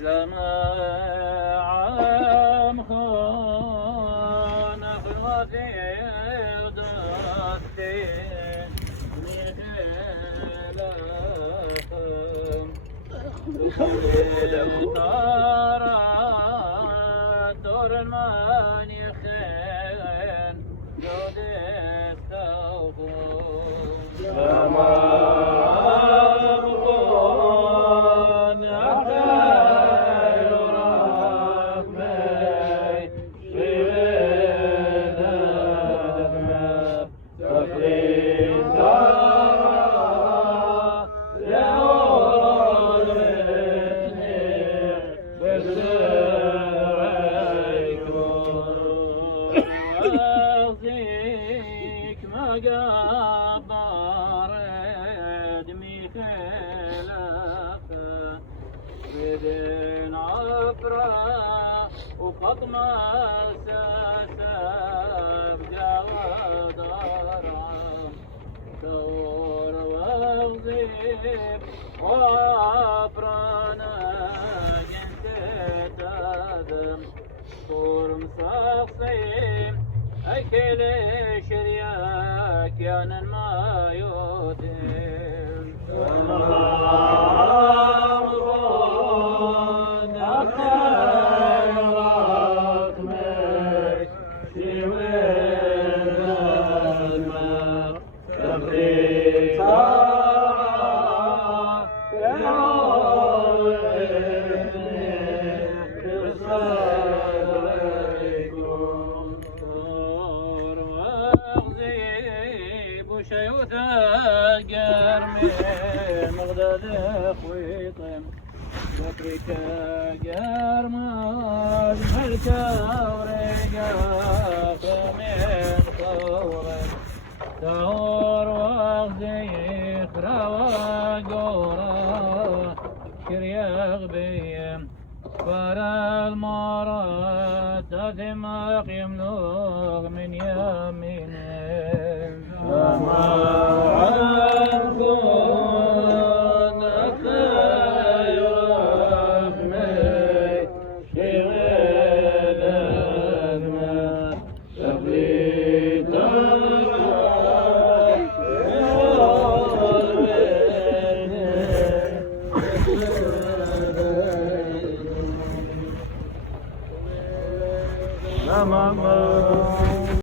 لما عام خان أخواتي ودرستي مخلافهم ترى دور الماني خين جود التوفون قبر دمي خلافه بدين عبره وقط ما ساسب جواد رام دور واغزيب وعبرنا جنت تادم طور مصاصيم أكل شرياك يا ما يوتم والله أخيرات مشي والماء تبريد شيوث قرمي مغدد خويطم بكرك قرماد ملكة ورقة من طورم دور واغزي خرا وقورا كرياغ بيم فرا المرات تتمق يملوغ من يمينه